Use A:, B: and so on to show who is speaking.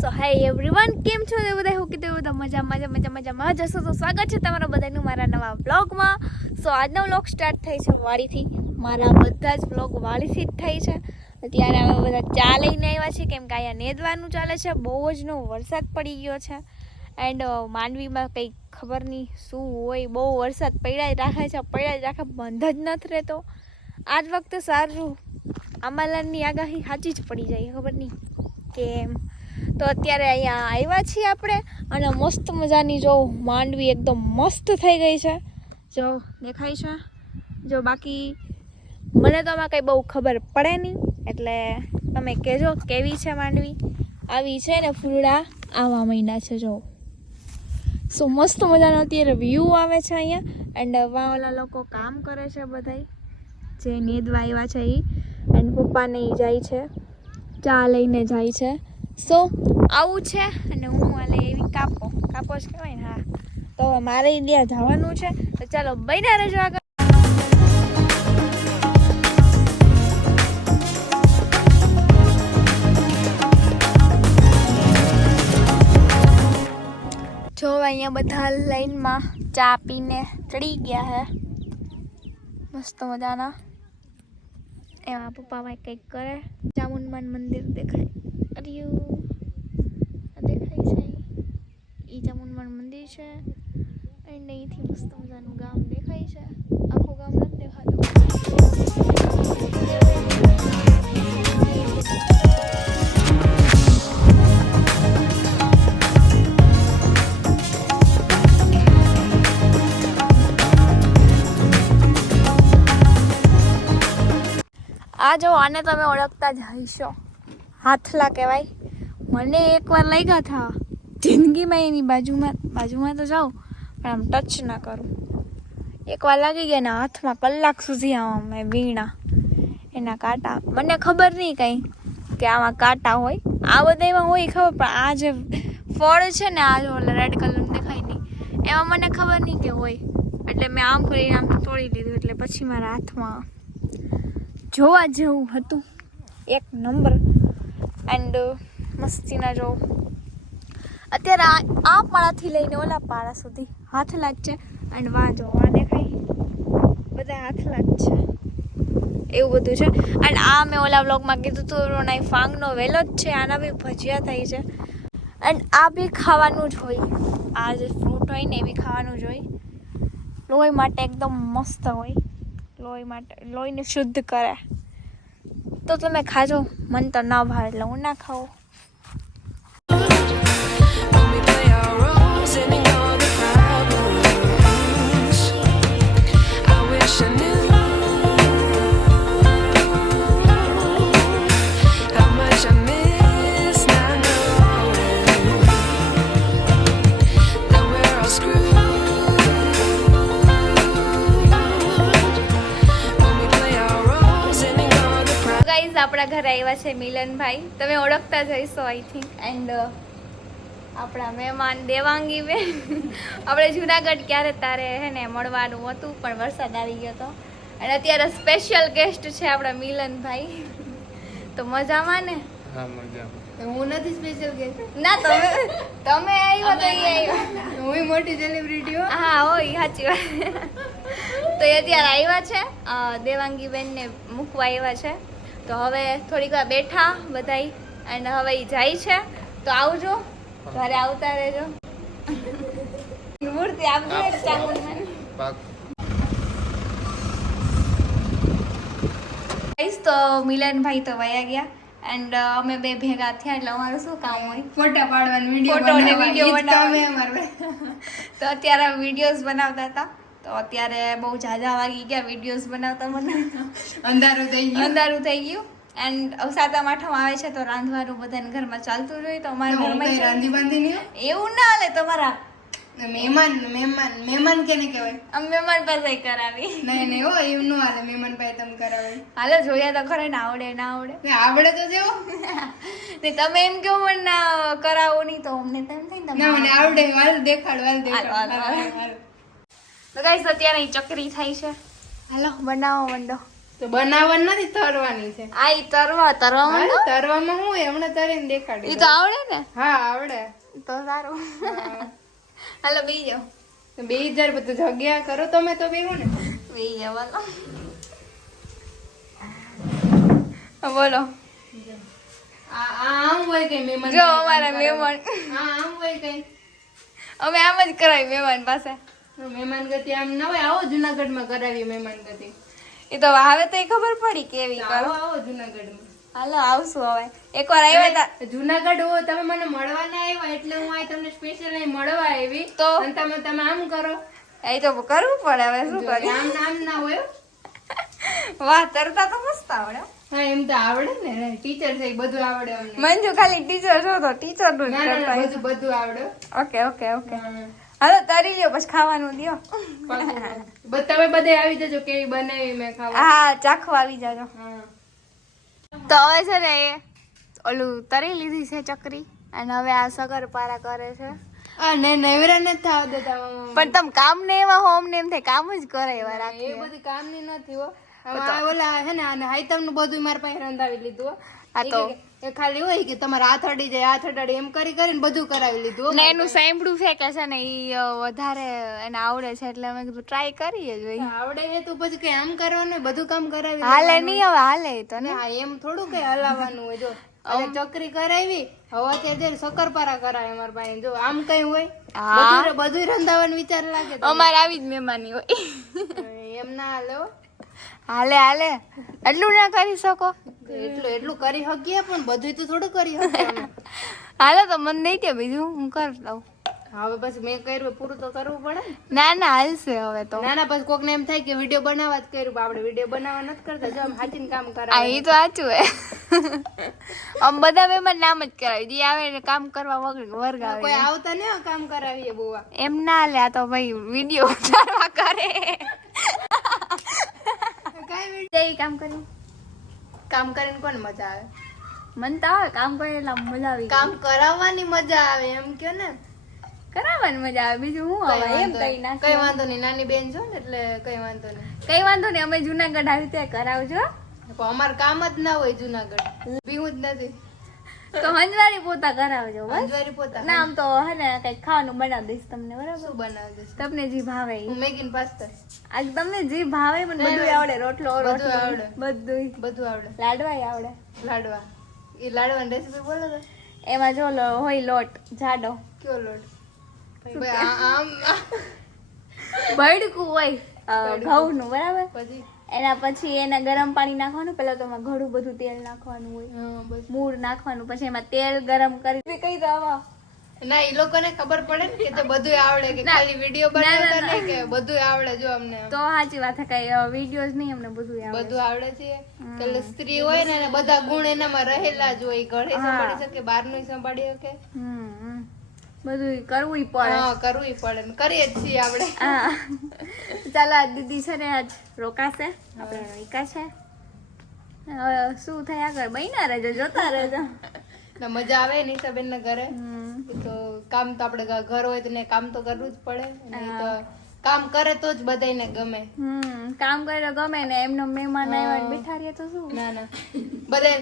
A: સો hi everyone કેમ છો તે બધા? હું કીધું બધા મજા મજા મજા મજામાં. જશો તો સ્વાગત છે તમારા બધાનું મારા નવા બ્લોગમાં સો આજનો બ્લોગ સ્ટાર્ટ થઈ છે વાડીથી. મારા બધા જ બ્લોગ વાડીથી જ થઈ છે. અત્યારે અમે બધા ચા લઈને આવ્યા છીએ, કેમ કે અહીંયા નેદવાનું ચાલે છે. બહુ જ નો વરસાદ પડી ગયો છે. એન્ડ માંડવીમાં કંઈ ખબર નહીં શું હોય. બહુ વરસાદ પડ્યા જ રાખે છે, પડ્યા જ રાખે, બંધ જ નથી રહેતો. આજ વખતે સારું. આંબાલાલની આગાહી સાચી જ પડી જાય, ખબર નહીં. કેમ? તો અત્યારે અહીંયા આવ્યા છીએ આપણે અને મસ્ત મજાની જો માંડવી એકદમ મસ્ત થઈ ગઈ છે. જો દેખાય છે? જો બાકી મને તો આમાં કંઈ બહુ ખબર પડે નહીં, એટલે તમે કહેજો કેવી છે માંડવી? આવી છે ને ફૂલડા આવા મહિના છે જો. સો મસ્ત મજાનો અત્યારે વ્યૂ આવે છે અહીંયા એન્ડ વાવાલા લોકો કામ કરે છે બધાય. જે નેદવા આવ્યા છે એ એન્ડ પપ્પાને એ જાય છે. ચા લઈને જાય છે. સો આવું છે અને હું આલે એવી કાપો. કાપો જ કહેવાય ને, હા. તો મારે ઇન્ડિયા જવાનું છે. તો ચાલો બન્યા રહેજો આગળ. જો અહીંયા બધા લાઈનમાં ચા પીને ચડી ગયા હે. મસ્ત મજાના. એમાં પપ્પા ભાઈ કંઈક કરે. ચામુંડમાન મંદિર દેખાય. આ દેખાય છે. એ ચામુંડમાન મંદિર છે અને અહીંથી મસ્ત મજાનું ગામ દેખાય છે. આખું ગામ નથી દેખાતું. આ જો આને તમે ઓળખતા જ હશો. હાથલા કહેવાય. મને એકવાર લાગ્યા હતા, જિંદગીમાં એની બાજુમાં બાજુમાં તો જાઉં, પણ આમ ટચ ના કરું. એકવાર લાગી ગયા ને હાથમાં કલાક સુધી આવા મેં વીણા. એના કાંટા, મને ખબર નહીં કંઈ કે આમાં કાંટા હોય. આ બધામાં હોય ખબર, પણ આ જે ફળ છે ને, આ જો રેડ કલરનું દેખાય નહીં. એમાં મને ખબર નહીં કે હોય. એટલે મેં આમ કરીને આમ તોડી લીધું એટલે પછી મારા હાથમાં જોવા જેવું હતું. એક નંબર. એન્ડ મસ્તીના જો. અત્યારે આ પાળાથી લઈને ઓલા પાળા સુધી હાથલા લાગશે એન્ડ વાહ જો વાં દેખાય. બધા હાથલા લાગશે એવું બધું છે. એન્ડ આ મેં ઓલા વ્લોગમાં કીધું હતું નહીં ફાંગનો વેલો જ છે, આના બી ભજીયા થાય છે. એન્ડ આ બી ખાવાનું જ હોય. આ જે ફ્રૂટ હોય ને, એ બી ખાવાનું જ હોય. લોહી માટે એકદમ મસ્ત હોય. લોહી માટે લોહીને શુદ્ધ કરે. તો તમે ખાજો. મન તો ના ભાવે એટલે હું ના ખાઉં. આપણા ઘરે આવ્યા છે મિલનભાઈ. તમે ઓળખતા જ હશો આઈ થિંક એન્ડ આપણા મહેમાન દેવાંગી બેન. આપણે જુનાગઢ ક્યારે તારે હે ને મળવાનું હતું પણ વરસાદ આવી ગયો હતો અને અત્યારે સ્પેશિયલ ગેસ્ટ છે આપણા મિલનભાઈ. તો મજામાં ને?
B: હા મજામાં.
C: હું નથી સ્પેશિયલ ગેસ્ટ
A: ના તમે તમે આવ્યો તો અહીં આવ્યો
C: હું મોટી સેલિબ્રિટી હો.
A: હા હોય સાચી વાત. તો એ અત્યારે આવ્યા છે. દેવાંગી બેનને મૂકવા આવ્યા છે. તો હવે થોડીક વાર બેઠા બધાય એન્ડ હવે એ જાય છે. તો આવજો ઘરે આવતા રહેજો. મૂર્તિ આપજો Guys, તો મિલનભાઈ તો વયા ગયા એન્ડ અમે બે ભેગા થયા એટલે અમારું શું કામ હોય?
C: ફોટા પાડવાનું વીડિયો
A: ફોટો અને
C: વીડિયો
A: બનાવવાનું.
C: અમારે.
A: તો અત્યારે વિડીયોઝ બનાવતા હતા. તો અત્યારે બહુ ઝાઝા વાગી ગયા વિડીયોઝ બનાવતા બનાવતા.
C: અંધારું થઈ ગયું.
A: અંધારું થઈ ગયું. એન્ડ સાતમ આઠમ આવે છે તો રાંધવાનું બધાને ઘરમાં ચાલતું રહ્યું તો અમારા ઘરમાં
C: રાંધી બાંધી નહીં
A: એવું ના હાલે તમારા.
C: મહેમાન મહેમાન મહેમાન કેને કહેવાય?
A: અમે મહેમાન પાસે કરાવી.
C: નહીં નહીં હો એવું ન હાલે મહેમાન પાસે તમે કરાવે.
A: હાલો જોયા તો ખરે ના આવડે ના આવડે.
C: ને આવડે તો જેવો.
A: ને તમે એમ કેવો મને ના કરાવો નહીં તો અમને તેમ થઈ ના
C: મને આવડે હાલ દેખાડ હાલ દેખાડો.
A: તો ગાઈસ અત્યારે ચકરી થાય છે. હાલો બનાવો મંડો.
C: તો બનાવવાની નથી તરવાની છે.
A: આ ઈ તરવા તરવા
C: હા, તરવામાં હું એમણે તરીને દેખાડી
A: ઈ તો આવડે ને?
C: હા આવડે.
A: તો સારું. હાલો બેહી જાઓ.
C: તો બે હજાર બધું જગ્યા કરો તમે તો બેહો ને.
A: બેહી જાઓ બોલો. બોલો
C: આમ હોય કઈ મહેમાન
A: જો અમારા મહેમાન.
C: હા આમ હોય કઈ.
A: અમે આમ જ કરાય મહેમાન પાસે.
C: મહેમાન ગતિ આમ ના હોય આવો જુનાગઢમાં કરાવી મહેમાન ગતિ
A: એ તો હવે તો ખબર પડી કેવી કરો.
C: આવો જુનાગઢમાં.
A: હાલો આવશું હવે. એકવાર આવ્યા હતા
C: જુનાગઢ હો તમે મને મળવા ના આવ્યા એટલે હું આ તમને સ્પેશિયલ અહીં મળવા આવી.
A: તો?
C: તમે તમે આમ કરો.
A: એ તો કરવું પડે હવે શું કરીએ?
C: આમ નામ ના હોય
A: વાહ તરતા તો મસ્ત આવડે હા.
C: એમ તો આવડે ને ટીચર છે બધું આવડે અમને.
A: મંજુ ખાલી ટીચર છો તો ટીચરનું
C: બધું આવડે.
A: ઓકે ઓકે ઓકે હાલો તરી લ્યો પછી ખાવાનું દ્યો.
C: તમે બધે આવી જજો કેવી બનાવી મેં ખાવા.
A: હા ચાખવા આવી જાજો. તો હવે છે ને એ ઓલું તરી લીધી છે ચકરી અને હવે આ સગર પારા કરે છે.
C: અને ને નવરા નથી થાવ દેતા
A: પણ તમે કામ ને એવા હોમ ને એમ થાય કામ જ કરે એવા રાખે એ
C: બધું કામની નથી હો. ઓલા હે ને અને હાઈતમનું બધું મારા પાસે રંધાવી લીધું
A: આ તો
C: એ ખાલી હોય કે તમારે હાથ અડી જાય હાથ અડાડી એમ કરી કરીને બધું કરાવી લીધું.
A: ને એનું સાંભળ્યું છે કે છે ને એ વધારે એને આવડે છે એટલે અમે કીધું ટ્રાય કરીએ જોઈએ
C: આવડે છે તો પછી કઈ આમ કરવાનું બધું કામ કરાવી
A: હાલે નહીં હવે હાલે તો ને
C: હા એમ થોડું કઈ હલાવવાનું હોય જો અને ચકરી કરાવી હવે અત્યારે જો શક્કરપારા કરાવે અમારા પાસે જો આમ કઈ હોય. બધું રંધાવાનું વિચાર લાગે.
A: અમારે આવી જ મહેમાની હોય
C: એમ ના હાલે હો.
A: હાલે હાલે. એટલું ના કરી શકો.
C: એટલું એટલું કરી શકીએ પણ બધું તો થોડું કરી શકીએ અમે.
A: હાલો તો મને નહીં કે બીજું હું કર દઉં
C: હવે પછી મેં કર્યું પૂરું તો કરવું પડે ના.
A: ના હાલશે હવે તો.
C: ના ના પછી કોકને એમ થાય કે વીડિયો બનાવવા જ કર્યું આપડે આપણે વીડિયો બનાવવા નથી કરતા જો આમ હાચીને કામ કરાવે.
A: એ તો સાચું હે. આમ બધા મહેમાન નામ જ કરાવી. દી આવે ને કામ કરવા વગર વર્ગ આવે
C: કોઈ આવતા ને કામ કરાવીએ બુવા.
A: એમ ના લે આ તો ભાઈ વીડિયો ઉતારવા કરે. કામ
C: કામ કરીને મજા આવે?
A: મન તો આવે કામ કરે મજા આવી
C: કામ કરાવવાની મજા આવે એમ કયો ને.
A: કરાવવાની મજા આવે બીજું હું
C: કઈ
A: આવે એમ
C: વાંધો
A: કઈ ના
C: કઈ વાંધો નહીં નાની બેન છો ને એટલે કઈ વાંધો નહીં.
A: કઈ વાંધો નહીં અમે જુનાગઢ આવી ત્યાં કરાવજો.
C: અમારે કામ જ ના હોય જુનાગઢ. બીવું જ નથી.
A: તો હંજવારી પોતા કરાવજો બસ.
C: પોતા
A: ના આમ તો હે ને કઈ ખાવાનું બનાવી દઈશ તમને બરાબર?
C: શું બનાવી દઈશ?
A: તમને જે ભાવે
C: મેગી ને પાસ્તા.
A: આજ તમને જે ભાવે મને બધું આવડે રોટલો રોટલો
C: આવડે.
A: બધું
C: બધું આવડે.
A: લાડવાય આવડે.
C: લાડવા. એ લાડવાની રેસીપી બોલો તો.
A: એમાં જો લો- હોય લોટ જાડો.
C: કયો લોટ? આમ.
A: ભડકું હોય ઘઉં નું બરાબર?
C: પછી?
A: એના પછી એને ગરમ પાણી નાખવાનું પેલા તો એમાં ઘણું બધું તેલ નાખવાનું હોય. મૂળ નાખવાનું પછી એમાં તેલ ગરમ કરી કઈ દવા
C: ના એ લોકોને ખબર પડે ને કે તો બધું આવડે કે ખાલી વીડિયો
A: ના, ના,
C: બનાવતા નહીં કે બધું આવડે જો અમને.
A: તો સાચી વાત છે કઈ વિડીયોઝ નહીં અમને બધું આવડે.
C: બધું આવડે છે. એટલે સ્ત્રી હોય ને બધા ગુણ એનામાં રહેલા જ હોય ઘરે. સંભાળી શકે બહારનું સંભાળી શકે.
A: બધું કરવું પડે.
C: હા કરવું પડે ને કરીએ જ છીએ આપણે.
A: હા. ચાલો આ દીદી છે ને આજ રોકાશે. આપણે રોકા છે શું થાય આગળ? બન્યા રહેજો જોતા રહેજો.
C: મજા આવે નિશાબેન ના ઘરે. તો કામ તો આપણે ઘર હોય તો ને કામ તો કરવું જ પડે. તો કામ કરે તો જ બધાયને ગમે.
A: હમ કામ કરે તો ગમે ને એમનો મહેમાન આવ્યા બેઠા રહીએ તો શું?
C: ના ના. બધા